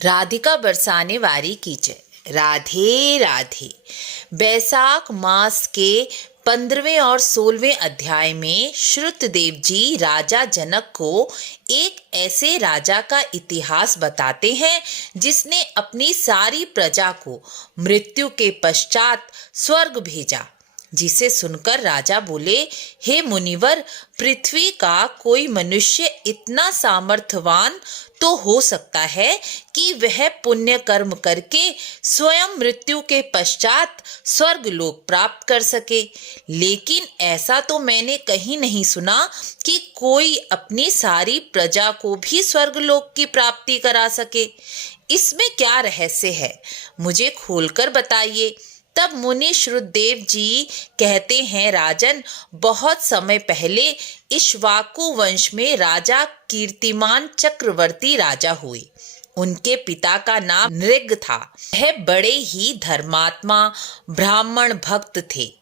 राधिका बरसाने वारी कीजय। राधे राधे। बैसाख मास के 15वें और 16वें अध्याय में श्रुतदेव जी राजा जनक को एक ऐसे राजा का इतिहास बताते हैं जिसने अपनी सारी प्रजा को मृत्यु के पश्चात स्वर्ग भेजा। जिसे सुनकर राजा बोले, हे मुनिवर, पृथ्वी का कोई मनुष्य इतना सामर्थ्यवान तो हो सकता है कि वह पुण्य कर्म करके स्वयं मृत्यु के पश्चात स्वर्ग लोक प्राप्त कर सके, लेकिन ऐसा तो मैंने कहीं नहीं सुना कि कोई अपनी सारी प्रजा को भी स्वर्ग लोक की प्राप्ति करा सके। इसमें क्या रहस्य है, मुझे खोलकर बताइए। तब मुनि श्रुतदेव जी कहते हैं, राजन, बहुत समय पहले इक्ष्वाकु वंश में राजा कीर्तिमान चक्रवर्ती राजा हुए। उनके पिता का नाम नृग था। वह बड़े ही धर्मात्मा ब्राह्मण भक्त थे।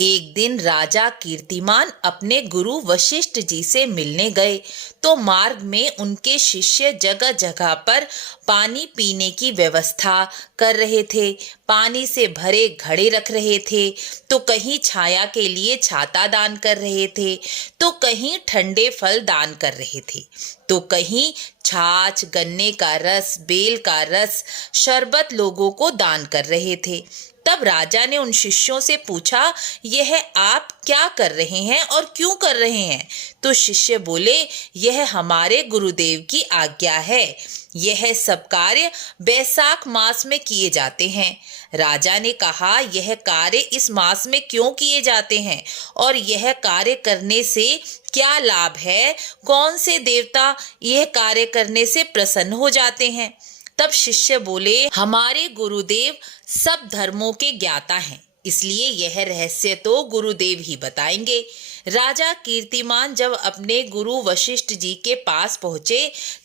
एक दिन राजा कीर्तिमान अपने गुरु वशिष्ठ जी से मिलने गए तो मार्ग में उनके शिष्य जगह जगह पर पानी पीने की व्यवस्था कर रहे थे। पानी से भरे घड़े रख रहे थे, तो कहीं छाया के लिए छाता दान कर रहे थे, तो कहीं ठंडे फल दान कर रहे थे, तो कहीं छाछ, गन्ने का रस, बेल का रस, शरबत लोगों को दान कर रहे थे। तब राजा ने उन शिष्यों से पूछा, यह आप क्या कर रहे हैं और क्यों कर रहे हैं? तो शिष्य बोले, यह हमारे गुरुदेव की आज्ञा है। यह सब कार्य बैसाख मास में किए जाते हैं। राजा ने कहा, यह कार्य इस मास में क्यों किए जाते हैं और यह कार्य करने से क्या लाभ है? कौन से देवता यह कार्य करने से प्रसन्न हो जाते हैं? तब शिष्य बोले, हमारे गुरुदेव सब धर्मों के ज्ञाता हैं, इसलिए यह रहस्य तो गुरुदेव ही बताएंगे। राजा कीर्तिमान जब अपने गुरु वशिष्ठ जी के पास पहुंचे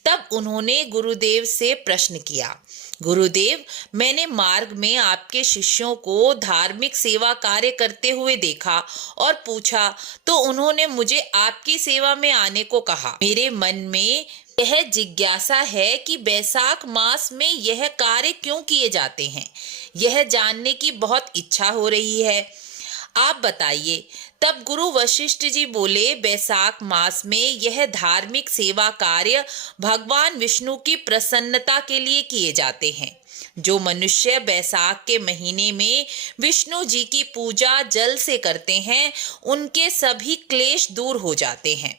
तब उन्होंने गुरुदेव से प्रश्न किया, गुरुदेव, मैंने मार्ग में आपके शिष्यों को धार्मिक सेवा कार्य करते हुए देखा और पूछा तो उन्होंने मुझे आपकी सेवा में आने को कहा। मेरे मन में यह जिज्ञासा है कि बैसाख मास में यह कार्य क्यों किए जाते हैं, यह जानने की बहुत इच्छा हो रही है, आप बताइए। तब गुरु वशिष्ठ जी बोले, बैसाख मास में यह धार्मिक सेवा कार्य भगवान विष्णु की प्रसन्नता के लिए किए जाते हैं। जो मनुष्य बैसाख के महीने में विष्णु जी की पूजा जल से करते हैं, उनके सभी क्लेश दूर हो जाते हैं।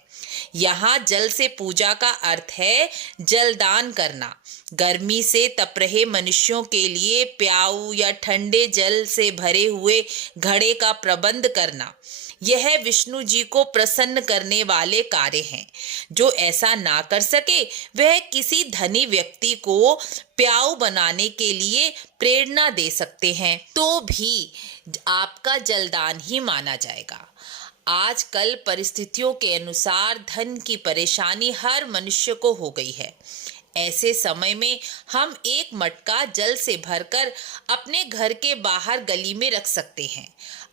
यहाँ जल से पूजा का अर्थ है जलदान करना। गर्मी से तप रहे मनुष्यों के लिए प्याऊ या ठंडे जल से भरे हुए घड़े का प्रबंध करना, यह विष्णु जी को प्रसन्न करने वाले कार्य हैं। जो ऐसा ना कर सके वह किसी धनी व्यक्ति को प्याऊ बनाने के लिए प्रेरणा दे सकते हैं, तो भी आपका जलदान ही माना जाएगा। आजकल परिस्थितियों के अनुसार धन की परेशानी हर मनुष्य को हो गई है। ऐसे समय में हम एक मटका जल से भरकर अपने घर के बाहर गली में रख सकते हैं।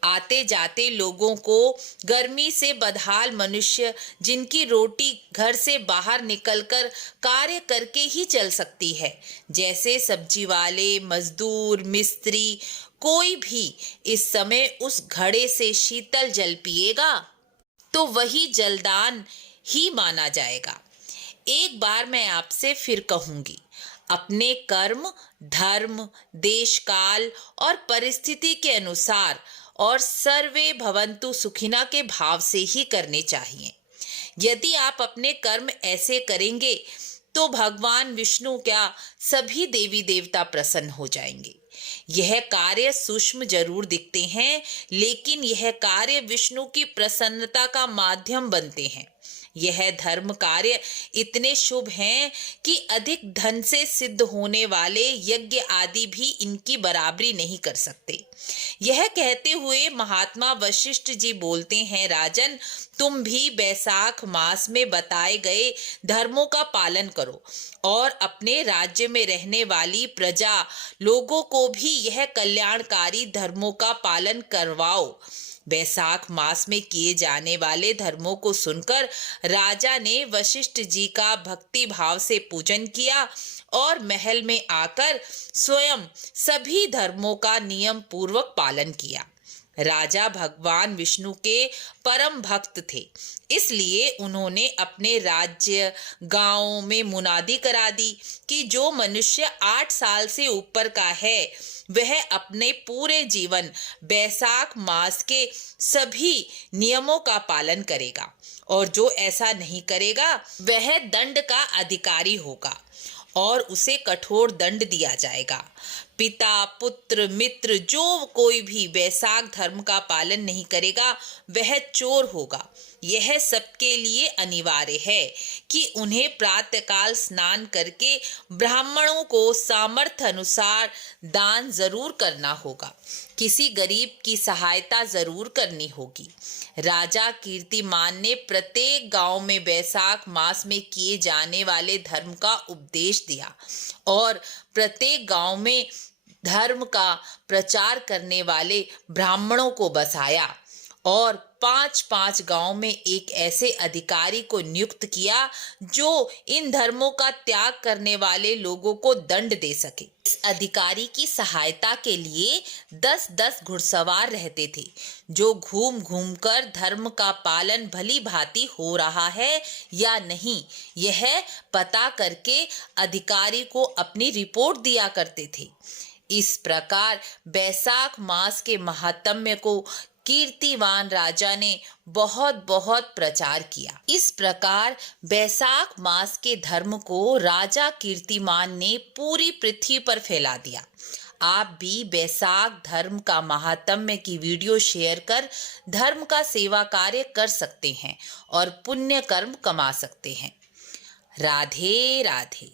आते जाते लोगों को, गर्मी से बदहाल मनुष्य जिनकी रोटी घर से बाहर निकलकर कार्य करके ही चल सकती है, जैसे सब्जी वाले, मजदूर, मिस्त्री, कोई भी इस समय उस घड़े से शीतल जल पिएगा तो वही जलदान ही माना जाएगा। एक बार मैं आपसे फिर कहूंगी, अपने कर्म, धर्म, देश काल और परिस्थिति के अनुसार और सर्वे भवन्तु सुखिना के भाव से ही करने चाहिए। यदि आप अपने कर्म ऐसे करेंगे तो भगवान विष्णु क्या सभी देवी देवता प्रसन्न हो जाएंगे। यह कार्य सूक्ष्म जरूर दिखते हैं, लेकिन यह कार्य विष्णु की प्रसन्नता का माध्यम बनते हैं। यह धर्म कार्य इतने शुभ हैं कि अधिक धन से सिद्ध होने वाले यज्ञ आदि भी इनकी बराबरी नहीं कर सकते। यह कहते हुए महात्मा वशिष्ठ जी बोलते हैं, राजन, तुम भी बैसाख मास में बताए गए धर्मों का पालन करो और अपने राज्य में रहने वाली प्रजा लोगों को भी यह कल्याणकारी धर्मों का पालन करवाओ। बैसाख मास में किए जाने वाले धर्मों को सुनकर राजा ने वशिष्ठ जी का भक्ति भाव से पूजन किया और महल में आकर स्वयं सभी धर्मों का नियम पूर्वक पालन किया। राजा भगवान विष्णु के परम भक्त थे, इसलिए उन्होंने अपने राज्य गांव में मुनादी करा दी कि जो मनुष्य 8 साल से ऊपर का है वह अपने पूरे जीवन बैसाख मास के सभी नियमों का पालन करेगा और जो ऐसा नहीं करेगा वह दंड का अधिकारी होगा और उसे कठोर दंड दिया जाएगा। पिता, पुत्र, मित्र जो कोई भी बैसाख धर्म का पालन नहीं करेगा वह चोर होगा। यह सबके लिए अनिवार्य है कि उन्हें प्रातःकाल स्नान करके ब्राह्मणों को सामर्थ्य अनुसार दान जरूर करना होगा। किसी गरीब की सहायता जरूर करनी होगी। राजा कीर्तिमान ने प्रत्येक गांव में बैसाख मास में किए जाने वाले धर्म का उपदेश दिया और प्रत्येक गांव में धर्म का प्रचार करने वाले ब्राह्मणों को बसाया और 5-5 गांव में एक ऐसे अधिकारी को नियुक्त किया जो इन धर्मों का त्याग करने वाले लोगों को दंड दे सके। इस अधिकारी की सहायता के लिए 10-10 घुड़सवार रहते थे जो घूम घूम कर धर्म का पालन भली भांति हो रहा है या नहीं यह पता करके अधिकारी को अपनी रिपोर्ट दिया करते थे। इस प्रकार बैसाख मास के महात्म्य को कीर्तिवान राजा ने बहुत बहुत प्रचार किया। इस प्रकार बैसाख मास के धर्म को राजा कीर्तिमान ने पूरी पृथ्वी पर फैला दिया। आप भी बैसाख धर्म का महात्म्य की वीडियो शेयर कर धर्म का सेवा कार्य कर सकते हैं और पुण्य कर्म कमा सकते हैं। राधे राधे।